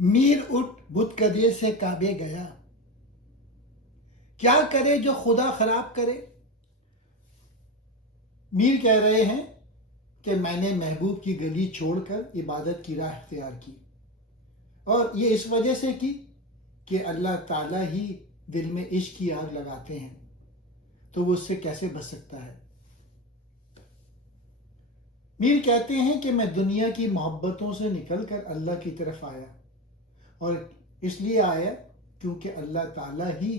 میر اٹھ بت کدے سے کعبے گیا، کیا کرے جو خدا خراب کرے۔ میر کہہ رہے ہیں کہ میں نے محبوب کی گلی چھوڑ کر عبادت کی راہ اختیار کی، اور یہ اس وجہ سے کی کہ اللہ تعالیٰ ہی دل میں عشق کی آگ لگاتے ہیں، تو وہ اس سے کیسے بچ سکتا ہے۔ میر کہتے ہیں کہ میں دنیا کی محبتوں سے نکل کر اللہ کی طرف آیا، اور اس لیے آیا کیونکہ اللہ تعالیٰ ہی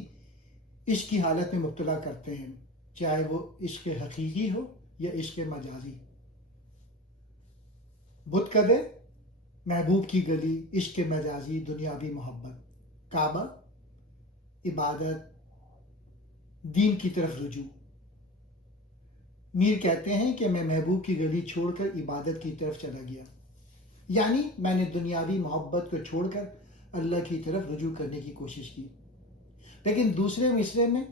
عشق کی حالت میں مبتلا کرتے ہیں، چاہے وہ عشق حقیقی ہو یا عشق مجازی۔ بت کدے، محبوب کی گلی، عشق مجازی، دنیاوی محبت، کعبہ، عبادت، دین کی طرف رجوع۔ میر کہتے ہیں کہ میں محبوب کی گلی چھوڑ کر عبادت کی طرف چلا گیا، یعنی میں نے دنیاوی محبت کو چھوڑ کر اللہ کی طرف رجوع کرنے کی کوشش کی۔ لیکن دوسرے مصرعے میں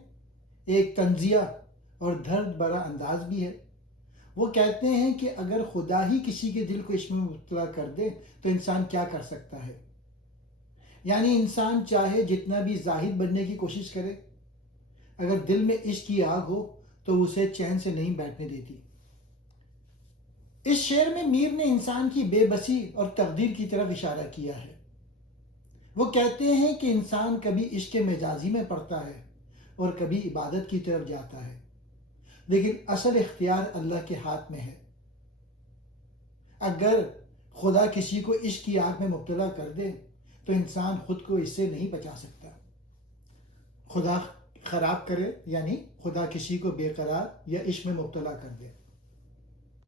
ایک طنزیہ اور درد بھرا انداز بھی ہے۔ وہ کہتے ہیں کہ اگر خدا ہی کسی کے دل کو عشق میں مبتلا کر دے تو انسان کیا کر سکتا ہے۔ یعنی انسان چاہے جتنا بھی زاہد بننے کی کوشش کرے، اگر دل میں عشق کی آگ ہو تو اسے چین سے نہیں بیٹھنے دیتی۔ اس شعر میں میر نے انسان کی بے بسی اور تقدیر کی طرف اشارہ کیا ہے۔ وہ کہتے ہیں کہ انسان کبھی عشق مجازی میں پڑتا ہے اور کبھی عبادت کی طرف جاتا ہے، لیکن اصل اختیار اللہ کے ہاتھ میں ہے۔ اگر خدا کسی کو عشق کی آگ میں مبتلا کر دے تو انسان خود کو اس سے نہیں بچا سکتا۔ خدا خراب کرے، یعنی خدا کسی کو بے قرار یا عشق میں مبتلا کر دے۔